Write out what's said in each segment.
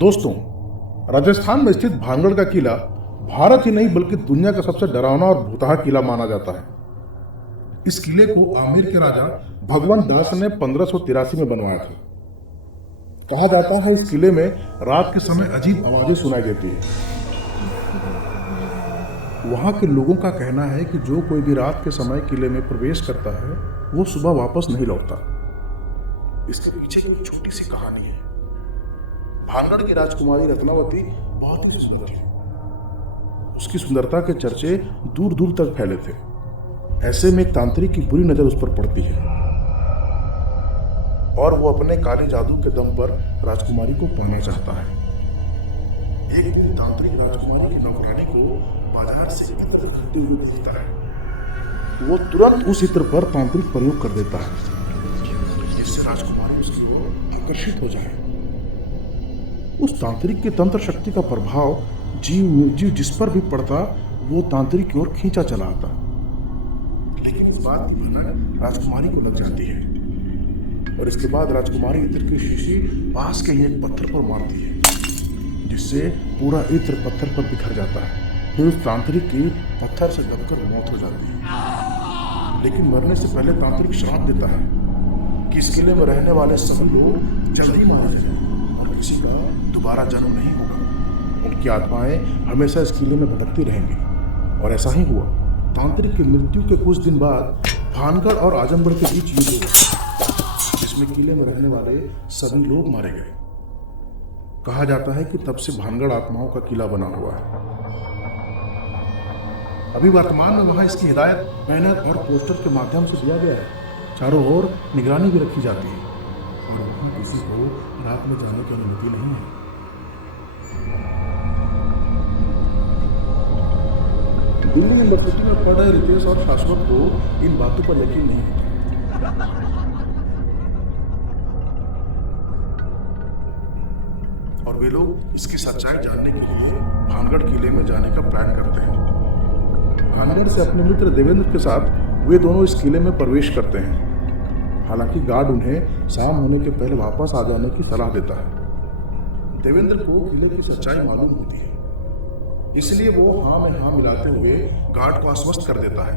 दोस्तों, राजस्थान में स्थित भानगढ़ का किला भारत ही नहीं बल्कि दुनिया का सबसे डरावना और भूतहा किला माना जाता है। इस किले को आमेर के राजा भगवंत दास ने 1583 में बनवाया था। कहा जाता है इस किले में रात के समय अजीब आवाजें सुनाई देती है। वहां के लोगों का कहना है कि जो कोई भी रात के समय किले में प्रवेश करता है वो सुबह वापस नहीं लौटता। इसके पीछे एक छोटी सी कहानी है। भानगढ़ की राजकुमारी रत्नावती बहुत ही सुंदर थी। उसकी सुंदरता के चर्चे दूर दूर तक फैले थे। ऐसे में एक तांत्रिक की बुरी नजर उस पर पड़ती है और वो अपने काले जादू के दम पर राजकुमारी को पाना चाहता है। एक दिन तांत्रिक राजकुमारी की नौकरानी को बाजार से इत्र खरीदते हुए देखता है। वो तुरंत उस इत्र पर तांत्रिक प्रयोग कर देता है जिससे राजकुमारी उसकी ओर आकर्षित हो जाए। उस तांत्रिक की तंत्र शक्ति का प्रभाव जीव जिस पर भी पड़ता वो तांत्रिक की ओर खींचा चला आता। लेकिन इस बात राजकुमारी को लग जाती है और इसके बाद राजकुमारी इत्र की शीशी पास के ही एक पत्थर पर मारती है जिससे पूरा इत्र पत्थर पर बिखर जाता है। फिर उस तांत्रिक की पत्थर से दबकर मौत हो जाती है। लेकिन मरने से पहले तांत्रिक श्राप देता है कि इस किले में रहने वाले सभी लोग जल्द ही मारे जाएंगे और किसी का दोबारा जन्म नहीं होगा। उनकी आत्माएं हमेशा इस किले में भटकती रहेंगी। और ऐसा ही हुआ। तांत्रिक की मृत्यु के कुछ दिन बाद भानगढ़ और आजमगढ़ के बीच युद्ध हुआ जिसमें किले में रहने वाले सभी लोग मारे गए। कहा जाता है कि तब से भानगढ़ आत्माओं का किला बना हुआ है। अभी वर्तमान में वहां इसकी हिदायत, मेहनत और पोस्टर के माध्यम से दिया गया है। चारों ओर निगरानी भी रखी जाती है और वहां किसी को रात में जाने की अनुमति नहीं है। दिल्ली यूनिवर्सिटी में पढ़ रहे रितेश और शाश्वत को इन बातों पर यकीन नहीं होता और वे लोग इसकी सच्चाई जानने के लिए भानगढ़ किले में जाने का प्लान करते हैं। भानगढ़ से अपने मित्र देवेंद्र के साथ वे दोनों इस किले में प्रवेश करते हैं। हालांकि गार्ड उन्हें शाम होने के पहले वापस आ जाने की सलाह देता है। देवेंद्र को किले की सच्चाई मालूम होती है, इसलिए वो हाँ में हाँ मिलाते हुए गार्ड को आश्वस्त कर देता है।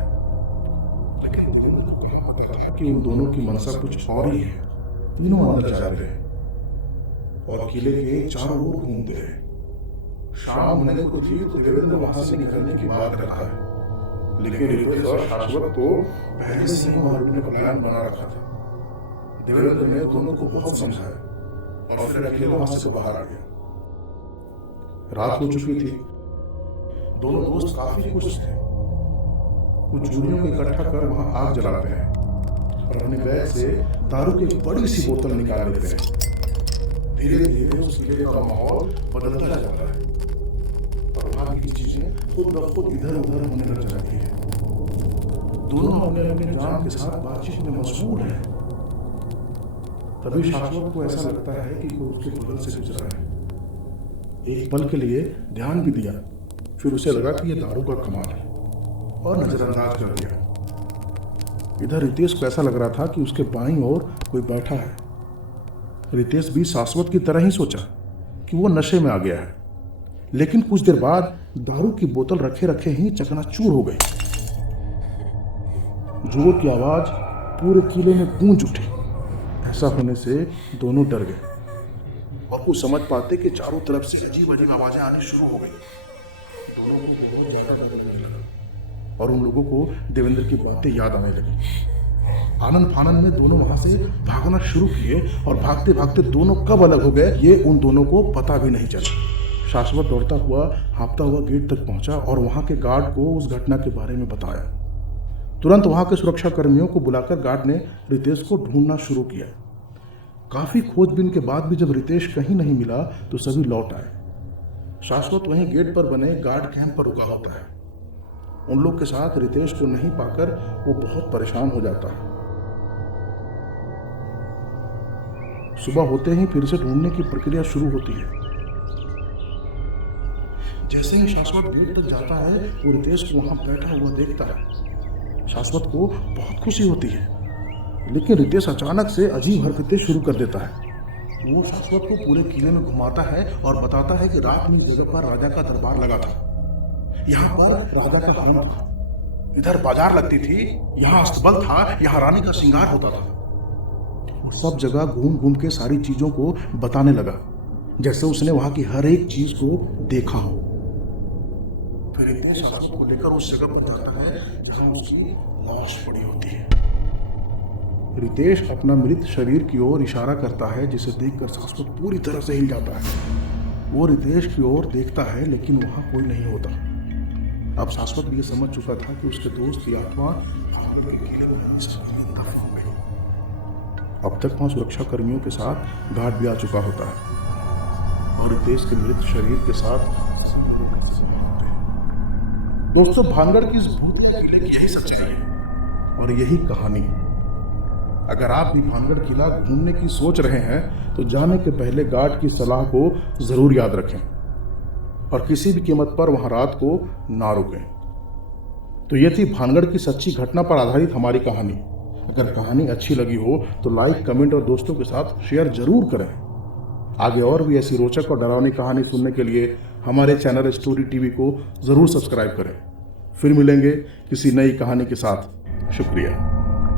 लेकिन देवेंद्र को कहाँ पता था कि उन दोनों की मंशा कुछ और ही है। तीनों अंदर जा रहे हैं और किले के चारों ओर घूमते हैं। शाम होने को थी तो देवेंद्र वहां से निकलने की बात रखा है, लेकिन रितेश और शाश्वत को पहले से ही वहां रुकने का प्लान बना रखा था। देवेंद्र ने दोनों को बहुत समझाया और फिर अकेले वहां से बाहर आ गया। रात हो चुकी थी। दोनों दोस्त काफी खुश थे। कुछ चूड़ियों को इकट्ठा कर वहां आग जलाते हैं और अपने बैग से दारू की एक बड़ी सी बोतल निकाल लेते हैं। धीरे धीरे उस किले का माहौल बदलता जाता है और वहां की चीजें खुद ब खुद इधर उधर होने लग जाती है। दोनों अपने अपने जान के साथ बातचीत में मशगूल हैं। तभी शाश्वत को ऐसा लगता है कि कोई उसके बगल से गुजरा है। एक पल के लिए ध्यान भी दिया, फिर उसे लगा कि यह दारू का कमाल है और नजरअंदाज कर दिया। इधर रितेश को ऐसा लग रहा था कि उसके बाईं ओर कोई बैठा है। रितेश भी शाश्वत की तरह ही सोचा कि वो नशे में आ गया है। लेकिन कुछ देर बाद दारू की बोतल रखे रखे ही चकनाचूर हो गई। जोर की आवाज पूरे किले में गूंज उठी। ऐसा होने से दोनों डर गए और कुछ समझ पाते कि चारों तरफ से अजीब अजीब आवाजें आनी शुरू हो गई। और उन लोगों को देवेंद्र की बातें याद आने लगी। आनंद फानंद में दोनों वहां से भागना शुरू किए और भागते भागते दोनों कब अलग हो गए ये उन दोनों को पता भी नहीं चला। शाश्वत दौड़ता हुआ हाँफता हुआ गेट तक पहुंचा और वहां के गार्ड को उस घटना के बारे में बताया। तुरंत वहां के सुरक्षा कर्मियों को बुलाकर गार्ड ने रितेश को ढूंढना शुरू किया। काफी खोजबीन के बाद भी जब रितेश कहीं नहीं मिला तो सभी लौट आए। शाश्वत वहीं गेट पर बने गार्ड कैंप पर रुका होता है। उन लोग के साथ रितेश को नहीं पाकर वो बहुत परेशान हो जाता है। सुबह होते ही फिर से ढूंढने की प्रक्रिया शुरू होती है। जैसे ही शाश्वत गेट तक जाता है वो रितेश को वहां बैठा हुआ देखता है। शाश्वत को बहुत खुशी होती है, लेकिन रितेश अचानक से अजीब हरकतें शुरू कर देता है। वो शाश्वत को पूरे किले में घुमाता है और बताता है कि रात में इस जगह पर राजा का दरबार लगा था। यहाँ पर राजा का भवन था, इधर बाजार लगती थी, यहाँ अस्तबल था, यहाँ रानी का श्रृंगार होता था। सब जगह घूम घूम के सारी चीजों को बताने लगा, जैसे उसने वहां की हर एक चीज को देखा हो। फिर रितेश शाश्वत को लेकर उस जगह पर जाता है जहां उसकी लाश पड़ी होती है। रितेश अपना मृत शरीर की ओर इशारा करता है, जिसे देखकर शाश्वत पूरी तरह से हिल जाता है। वो रितेश की ओर देखता है लेकिन वहां कोई नहीं होता। अब शाश्वत भी ये समझ चुका था कि उसके दोस्त की आत्मा अब तक वहां सुरक्षा कर्मियों के साथ गार्ड भी आ चुका होता है और रितेश के मृत शरीर के साथ दोस्तों भानगढ़ की इस भूत यही सच्चाई है और यही कहानी। अगर आप भी भानगढ़ किला घूमने की सोच रहे हैं तो जाने के पहले गार्ड की सलाह को जरूर याद रखें और किसी भी कीमत पर वहां रात को ना रुकें। तो ये थी भानगढ़ की सच्ची घटना पर आधारित हमारी कहानी। अगर कहानी अच्छी लगी हो तो लाइक, कमेंट और दोस्तों के साथ शेयर जरूर करें। आगे और भी ऐसी रोचक और डरावनी कहानी सुनने के लिए हमारे चैनल स्टोरी टीवी को जरूर सब्सक्राइब करें। फिर मिलेंगे किसी नई कहानी के साथ। शुक्रिया।